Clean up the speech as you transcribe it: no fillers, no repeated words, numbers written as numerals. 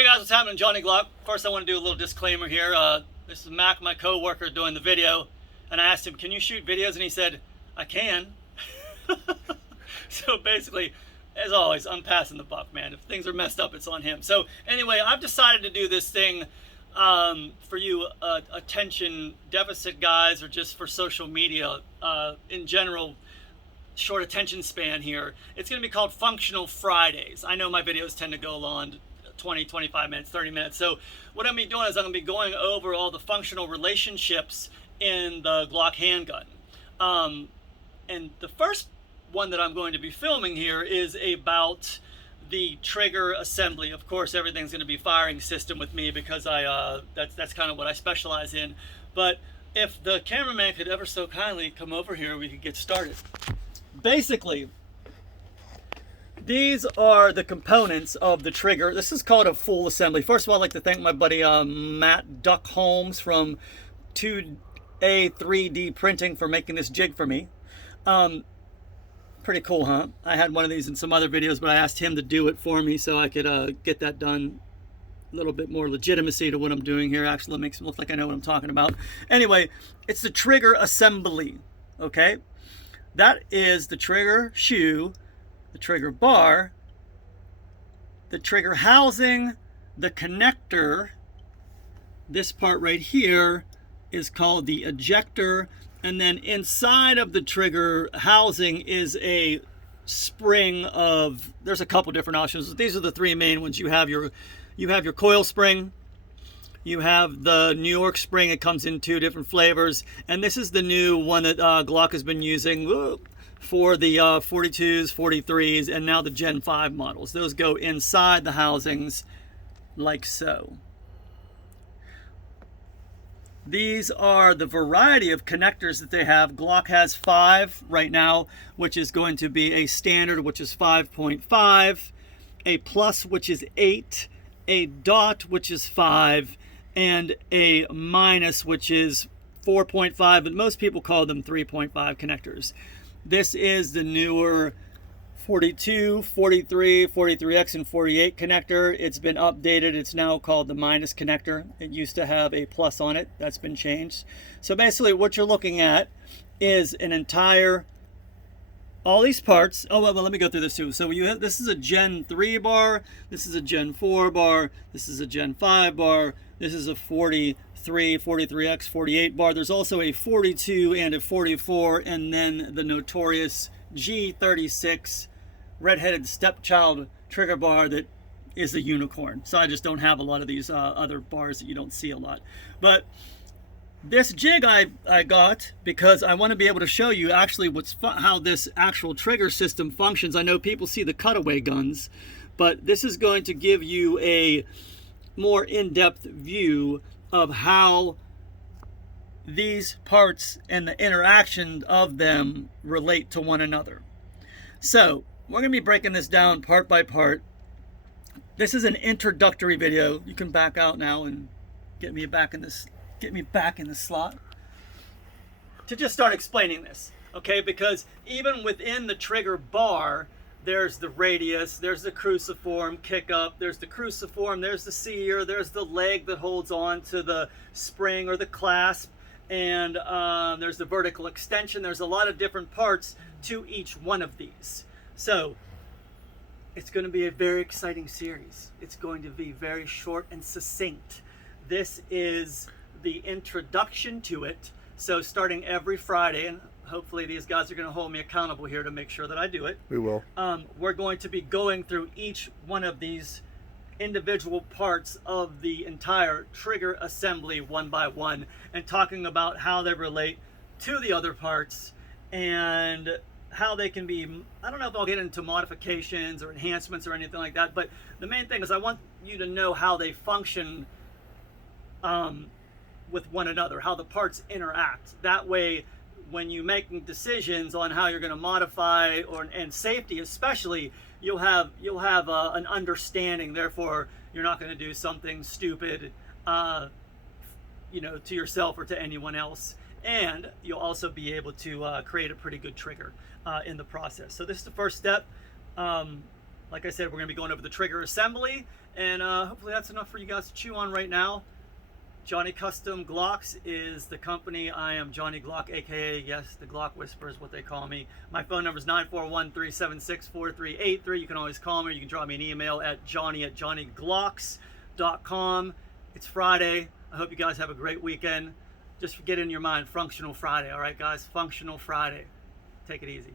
Hey guys, what's happening? Johnny Glock. First, I want to do a little disclaimer here. This is Mac, my co-worker, doing the video, and I asked him, "Can you shoot videos?" And he said, "I can." So basically, as always, I'm passing the buck, man. If things are messed up, it's on him. So anyway, I've decided to do this thing for you attention deficit guys, or just for social media in general. Short attention span here. It's going to be called Functional Fridays. I know my videos tend to go on 20, 25 minutes, 30 minutes. So what I'm going to be doing is I'm going to be going over all the functional relationships in the Glock handgun. And the first one that I'm going to be filming here is about the trigger assembly. Of course, everything's going to be firing system with me because that's kind of what I specialize in. But if the cameraman could ever so kindly come over here, we could get started. Basically, these are the components of the trigger. This is called a full assembly. First of all, I'd like to thank my buddy Matt Duck Holmes from 2A 3D Printing for making this jig for me. Pretty cool, huh? I had one of these in some other videos, but I asked him to do it for me so I could get that done. A little bit more legitimacy to what I'm doing here. Actually, it makes it look like I know what I'm talking about. Anyway, it's the trigger assembly, okay? That is the trigger shoe, the trigger bar, the trigger housing, the connector. This part right here is called the ejector. And then inside of the trigger housing is a spring of, there's a couple different options. These are the three main ones. You have your coil spring. You have the New York spring. It comes in two different flavors. And this is the new one that Glock has been using for the 42s, 43s, and now the Gen 5 models. Those go inside the housings like so. These are the variety of connectors that they have. Glock has 5 right now, which is going to be a standard, which is 5.5, a plus, which is 8, a dot, which is 5, and a minus, which is 4.5, but most people call them 3.5 connectors. This is the newer 42, 43, 43X, and 48 connector. It's been updated. It's now called the minus connector. It used to have a plus on it. That's been changed. So basically what you're looking at is an entire, all these parts. Oh, well, let me go through this too. So this is a Gen 3 bar. This is a Gen 4 bar. This is a Gen 5 bar. This is a 43, 43X, 48 bar. There's also a 42 and a 44, and then the notorious G36 red-headed stepchild trigger bar that is a unicorn. So I just don't have a lot of these other bars that you don't see a lot. But this jig I got because I want to be able to show you actually how this actual trigger system functions. I know people see the cutaway guns, but this is going to give you a more in-depth view of how these parts and the interaction of them relate to one another. So we're going to be breaking this down part by part. This is an introductory video. You can back out now and get me back in this slot to just start explaining this, okay? Because even within the trigger bar, there's the radius, there's the cruciform kick up, there's the cruciform, there's the sear, there's the leg that holds on to the spring or the clasp, and there's the vertical extension. There's a lot of different parts to each one of these. So it's going to be a very exciting series. It's going to be very short and succinct. This is the introduction to it. So starting every Friday, and hopefully these guys are going to hold me accountable here to make sure that I do it. We will. We're going to be going through each one of these individual parts of the entire trigger assembly one by one and talking about how they relate to the other parts and how they can be, I don't know if I'll get into modifications or enhancements or anything like that, but the main thing is I want you to know how they function with one another, how the parts interact. That way, when you're making decisions on how you're going to modify and safety especially, you'll have an understanding. Therefore, you're not going to do something stupid, to yourself or to anyone else. And you'll also be able to create a pretty good trigger in the process. So this is the first step. Like I said, we're going to be going over the trigger assembly, And hopefully that's enough for you guys to chew on right now. Johnny Custom Glocks is the company. I am Johnny Glock, aka, yes, the Glock Whisperer is what they call me. My phone number is 941-376-4383. You can always call me, or you can drop me an email at johnny@johnnyglocks.com. It's Friday. I hope you guys have a great weekend. Just get in your mind, Functional Friday. All right, guys, Functional Friday. Take it easy.